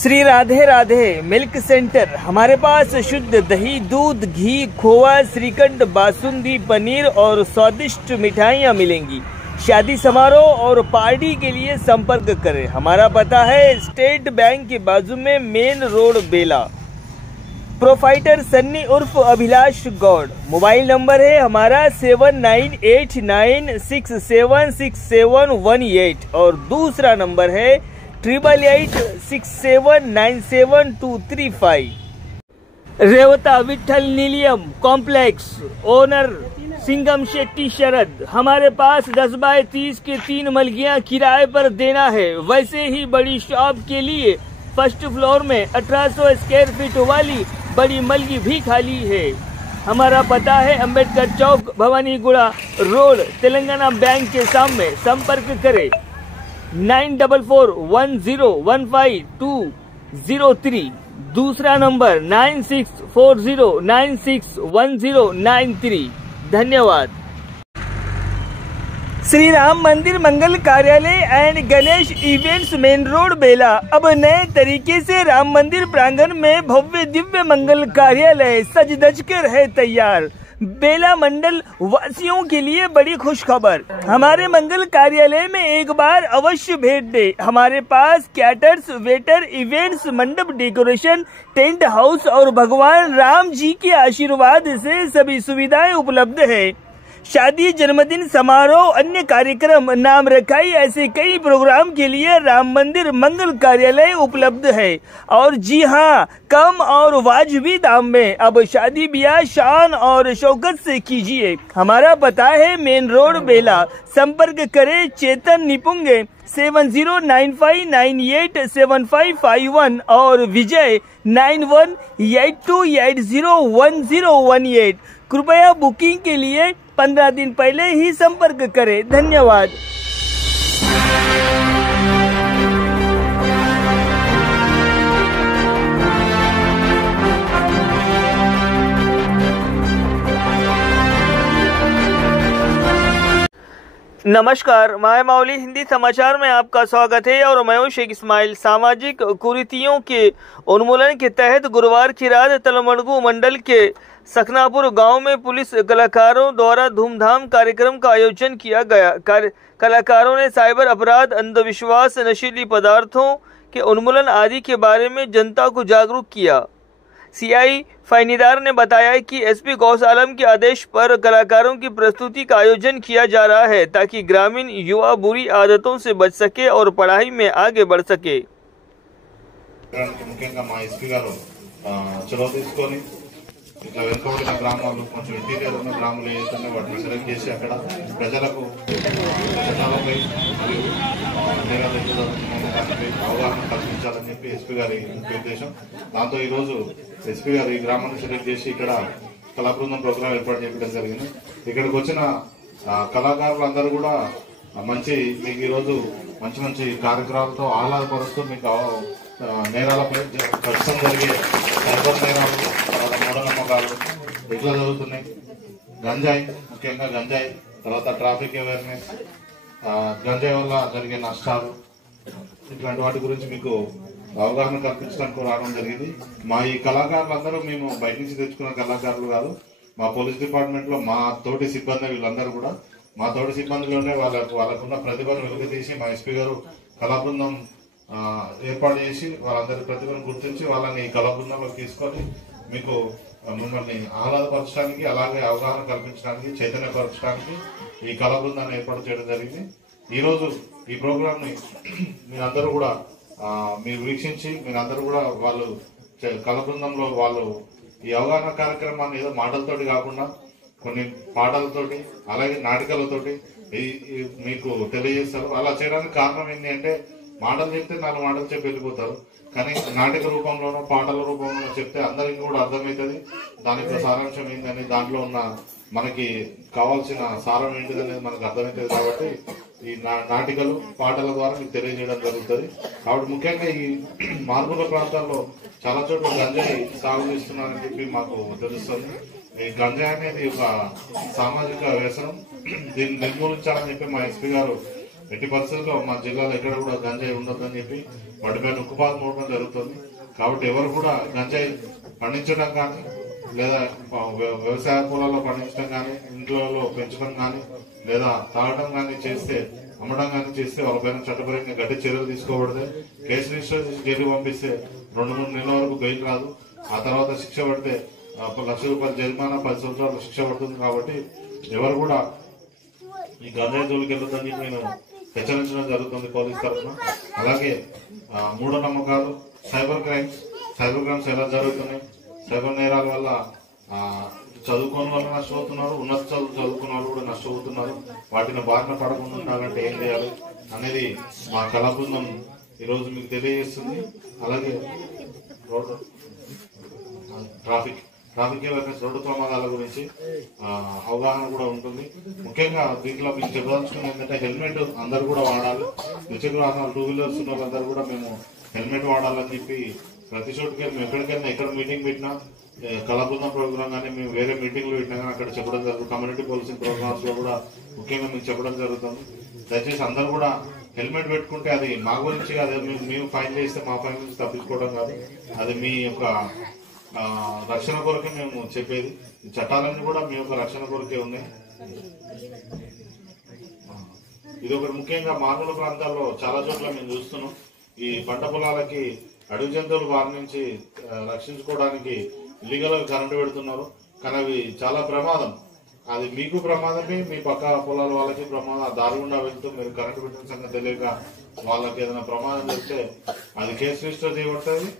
Shri Radhe Radhe milk centre. हमारे पास शुद्ध दही, दूध, घी, खोवा, श्रीखंड, बासुंदी, पनीर और स्वादिष्ट मिठाइयाँ मिलेंगी। शादी समारोह और पार्टी के लिए संपर्क करें। हमारा पता है स्टेट बैंक के बाजू में, मेन रोड, बेला। प्रोफाइटर सन्नी उर्फ अभिलाष गौड़। मोबाइल नंबर है हमारा 7989676718 और दूसरा नंबर है 8886797235। रेवता विठल नीलियम कॉम्प्लेक्स, ओनर सिंगम शेट्टी शरद। हमारे पास 10 बाय 30 के 3 मलगियां किराए पर देना है। वैसे ही बड़ी शॉप के लिए फर्स्ट फ्लोर में 1800 स्क्वायर फीट वाली बड़ी मलगी भी खाली है। हमारा पता है अंबेडकर चौक, भवानीगुड़ा रोड, तेलंगाना बैंक के सामने। संपर्क करें 9441015203। दूसरा नंबर 9640961093। धन्यवाद। Shri Ram Mandir Mangal Karyalaya and Ganesh events, main road, Bela. अब नए तरीके से राम मंदिर प्रांगण में भव्य दिव्य मंगल कार्यालय सज धज कर है तैयार। बेला मंडल वासियों के लिए बड़ी खुश खबर। हमारे मंगल कार्यालय में एक बार अवश्य भेंट दे। हमारे पास कैटर्स, वेटर, इवेंट्स, मंडप डेकोरेशन, टेंट हाउस और भगवान राम जी के आशीर्वाद से सभी सुविधाएं उपलब्ध है। शादी, जन्मदिन, समारोह, अन्य कार्यक्रम, नाम रखाई, ऐसे कई प्रोग्राम के लिए राम मंदिर मंगल कार्यालय उपलब्ध है। और जी हाँ, कम और वाजिबी दाम में। अब शादी ब्याह शान और शौकत से कीजिए। हमारा पता है मेन रोड, बेला। संपर्क करें चेतन निपुंगे 7095987551 और विजय 9182801018। कृपया बुकिंग के लिए 15 दिन पहले ही संपर्क करें। धन्यवाद। नमस्कार, माय माउली हिंदी समाचार में आपका स्वागत है और मैं हूं शेख इस्माइल। सामाजिक कुरीतियों के उन्मूलन के तहत गुरुवार की रात तलमड़गू मंडल के सखनापुर गांव में पुलिस कलाकारों द्वारा धूमधाम कार्यक्रम का आयोजन किया गया। कलाकारों ने साइबर अपराध, अंधविश्वास, नशीली पदार्थों के उन्मूलन आदि के बारे में जनता को जागरूक किया। सीआई फाइनीदार ने बताया कि एसपी गौस आलम के आदेश पर कलाकारों की प्रस्तुति का आयोजन किया जा रहा है ताकि ग्रामीण युवा बुरी आदतों से बच सके और पढ़ाई में आगे बढ़ सके। ఇట్లా వెనుకబడిన గ్రామాలు, కొంచెం ఇంటీరియర్ ఉన్న గ్రామాలు ఏదైతే వాటిని సెలెక్ట్ చేసి అక్కడ ప్రజలకు చట్టాలపై మరియు నేరాలు దానిపై అవగాహన కల్పించాలని చెప్పి ఎస్పీ గారి ముఖ్య ఉద్దేశం. దాంతో ఈరోజు ఎస్పీ గారు ఈ గ్రామాన్ని సెలెక్ట్ చేసి ఇక్కడ కళాబృందం ప్రోగ్రాం ఏర్పాటు చేయడం జరిగింది. ఇక్కడికి వచ్చిన కళాకారులందరూ కూడా మీకు ఈరోజు మంచి మంచి కార్యక్రమాలతో ఆహ్లాదపరుస్తూ మీకు నేరాలపై ప్రస్తుతం జరిగే సైబర్ నేరాలు, మూఢనమ్మకాలు ఎట్లా జరుగుతున్నాయి, గంజాయి, ముఖ్యంగా గంజాయి, తర్వాత ట్రాఫిక్ అవేర్నెస్, గంజాయి వల్ల జరిగే నష్టాలు, ఇట్లాంటి వాటి గురించి మీకు అవగాహన కల్పించడానికి రావడం జరిగింది. మా ఈ కళాకారులందరూ మేము బయట నుంచి తెచ్చుకున్న కళాకారులు కాదు. మా పోలీస్ డిపార్ట్మెంట్ లో మా తోటి సిబ్బంది వీళ్ళందరూ కూడా మా తోటి సిబ్బందిలోనే వాళ్ళకున్న ప్రతిభను వెలికితీసి మా ఎస్పీ గారు కళాబృందం ఏర్పాటు చేసి వాళ్ళందరి ప్రతిభను గుర్తించి వాళ్ళని కళాబృందంలో తీసుకొని మీకు మిమ్మల్ని ఆహ్లాదపరచడానికి, అలాగే అవగాహన కల్పించడానికి, చైతన్యపరచడానికి ఈ కళాబృందాన్ని ఏర్పాటు చేయడం జరిగింది. ఈరోజు ఈ ప్రోగ్రామ్ ని మీరందరూ కూడా మీరు వీక్షించి మీరందరూ కూడా వాళ్ళు కళాబృందంలో వాళ్ళు ఈ అవగాహన కార్యక్రమాన్ని ఏదో మాటలతోటి కాకుండా కొన్ని పాటలతోటి అలాగే నాటికలతోటి మీకు తెలియజేస్తారు. అలా చేయడానికి కారణం ఏంటి అంటే, మాటలు చెప్తే 4 మాటలు చెప్పి వెళ్ళిపోతారు. కానీ నాటక రూపంలోనో పాటల రూపంలో చెప్తే అందరికీ కూడా అర్థమవుతుంది దానికి సారాంశం ఏంటని, దాంట్లో ఉన్న మనకి కావాల్సిన సారం ఏంటిది అనేది మనకు అర్థమవుతుంది. కాబట్టి ఈ నాటికలు, పాటల ద్వారా మీకు తెలియజేయడం జరుగుతుంది. కాబట్టి ముఖ్యంగా ఈ మారుమూల ప్రాంతాల్లో చాలా చోట్ల గంజాయి సాగు చేస్తున్నారని చెప్పి మాకు తెలుస్తుంది. ఈ గంజాయి అనేది ఒక సామాజిక వ్యసనం. దీన్ని నిర్మూలించాలని చెప్పి మా ఎస్పీ గారు ఎట్టి పరిస్థితుల్లో మా జిల్లాలో ఎక్కడ కూడా గంజాయి ఉండొద్దని చెప్పి వాటిపైన ఉక్కుపాదం మోపడం జరుగుతుంది. కాబట్టి ఎవరు కూడా గంజాయి పండించడం కానీ లేదా వ్యవసాయ పొలాల్లో పండించడం కానీ ఇంట్లో పెంచడం కానీ లేదా తాగడం కానీ చేస్తే అమ్మడం కానీ చేస్తే వాళ్ళపైన చట్టపరంగా గట్టి చర్యలు తీసుకోబడితే కేసు రిజిస్టర్ చేసి జైలు పంపిస్తే 2-3 నెలల వరకు బెయిల్ రాదు. ఆ తర్వాత శిక్ష పడితే ₹1,00,000 జరిమానా 10 సంవత్సరాలు శిక్ష పడుతుంది. కాబట్టి ఎవరు కూడా ఈ గంజాయి జోలికి వెళ్ళొద్దని నేను హెచ్చరించడం జరుగుతుంది పోలీస్ తరఫున. అలాగే మూఢనమ్మకాలు, సైబర్ క్రైమ్స్ ఎలా జరుగుతున్నాయి, సైబర్ నేరాల వల్ల చదువుకోని వాళ్ళు నష్టపోతున్నారు, ఉన్నత చదువుకున్న వాళ్ళు కూడా నష్టపోతున్నారు. వాటిని బారిన పడకుండా ఉండాలంటే ఏం చేయాలి అనేది మా కళా బృందం ఈరోజు మీకు తెలియజేస్తుంది. అలాగే ట్రాఫిక్ అవేర్నెస్, రోడ్డు ప్రమాదాల గురించి అవగాహన కూడా ఉంటుంది. ముఖ్యంగా దీంట్లో మీకు చెప్పదలుచుకున్నది ఏంటంటే హెల్మెట్ అందరు కూడా వాడాలి. ద్విచక్ర వాహనాలు 2 వీలర్స్ ఉన్న వాళ్ళందరూ కూడా మేము హెల్మెట్ వాడాలని చెప్పి ప్రతి చోటుకి ఎక్కడికైనా ఎక్కడ మీటింగ్ పెట్టినా కళా బృందం ప్రోగ్రామ్ కానీ మేము వేరే మీటింగ్లు పెట్టినా కానీ అక్కడ చెప్పడం జరుగుతుంది. కమ్యూనిటీ పోలీసింగ్ ప్రోగ్రామ్స్ లో కూడా ముఖ్యంగా మీకు చెప్పడం జరుగుతుంది. దయచేసి అందరూ కూడా హెల్మెట్ పెట్టుకుంటే అది మా గురించి అదే మేము ఫైన్ చేస్తే మా ఫైన్ నుంచి తప్పించుకోవడం కాదు, అది మీ యొక్క రక్షణ కొరకే మేము చెప్పేది. ఈ చట్టాలన్నీ కూడా మీ యొక్క రక్షణ కొరకే ఉన్నాయి. ఇది ఒకటి ముఖ్యంగా మారుమూల ప్రాంతాల్లో చాలా చోట్ల మేము చూస్తున్నాం. ఈ పంట పొలాలకి అడవి జంతువుల బారి నుంచి రక్షించుకోవడానికి ఇల్లీగల్ గా కరెంటు పెడుతున్నారు. కానీ అవి చాలా ప్రమాదం. అది మీకు ప్రమాదమే, మీ పక్క పొలాల వాళ్ళకి ప్రమాదం. ఆ దారి గుండా వెళ్తూ మీరు కరెంటు పెట్టిన సంగతి తెలియక వాళ్ళకి ఏదైనా ప్రమాదం జరిగితే అది కేసు రిజిస్టర్ చేయబడుతుంది.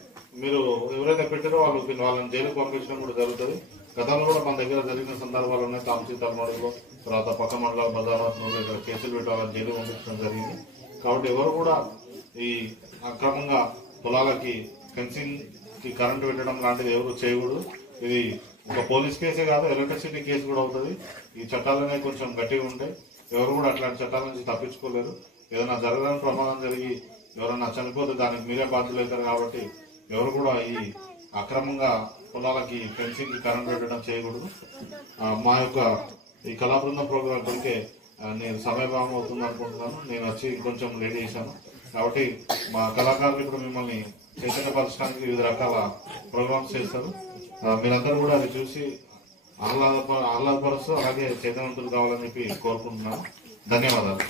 మీరు ఎవరైతే పెట్టారో వాళ్ళని జైలుకు పంపించడం కూడా జరుగుతుంది. గతంలో కూడా మన దగ్గర జరిగిన సందర్భాలు ఉన్నాయి. తామసీతమడుగులో, తర్వాత పక్క మండల బజార్లో కేసులు పెట్టాలని జైలు పంపించడం జరిగింది. కాబట్టి ఎవరు కూడా ఈ అక్రమంగా పొలాలకి ఫెన్సింగ్ కి కరెంటు పెట్టడం లాంటిది ఎవరు చేయకూడదు. ఇది ఒక పోలీస్ కేసే కాదు, ఎలక్ట్రిసిటీ కేసు కూడా అవుతుంది. ఈ చట్టాలనే కొంచెం గట్టిగా ఉంటాయి. ఎవరు కూడా అట్లాంటి చట్టాల నుంచి తప్పించుకోలేరు. ఏదైనా జరగని ప్రమాదం జరిగి ఎవరైనా చనిపోతే దానికి మీరే బాధ్యులు అవుతారు. కాబట్టి ఎవరు కూడా ఈ అక్రమంగా పొలాలకి ఫెన్సింగ్ కి కరెంట్ పెట్టడం చేయకూడదు. మా యొక్క ఈ కళా బృందం ప్రోగ్రాం కొరికే నేను సమయభావం అవుతుంది అనుకుంటున్నాను. నేను వచ్చి కొంచెం లేట్ చేశాను. కాబట్టి మా కళాకారులు ఇప్పుడు మిమ్మల్ని చైతన్యపరచడానికి వివిధ రకాల ప్రోగ్రామ్స్ చేస్తారు. మీరందరూ కూడా అది చూసి ఆహ్లాదపరుస్తూ అలాగే చైతన్యవంతులు కావాలని చెప్పి కోరుకుంటున్నాను. ధన్యవాదాలు.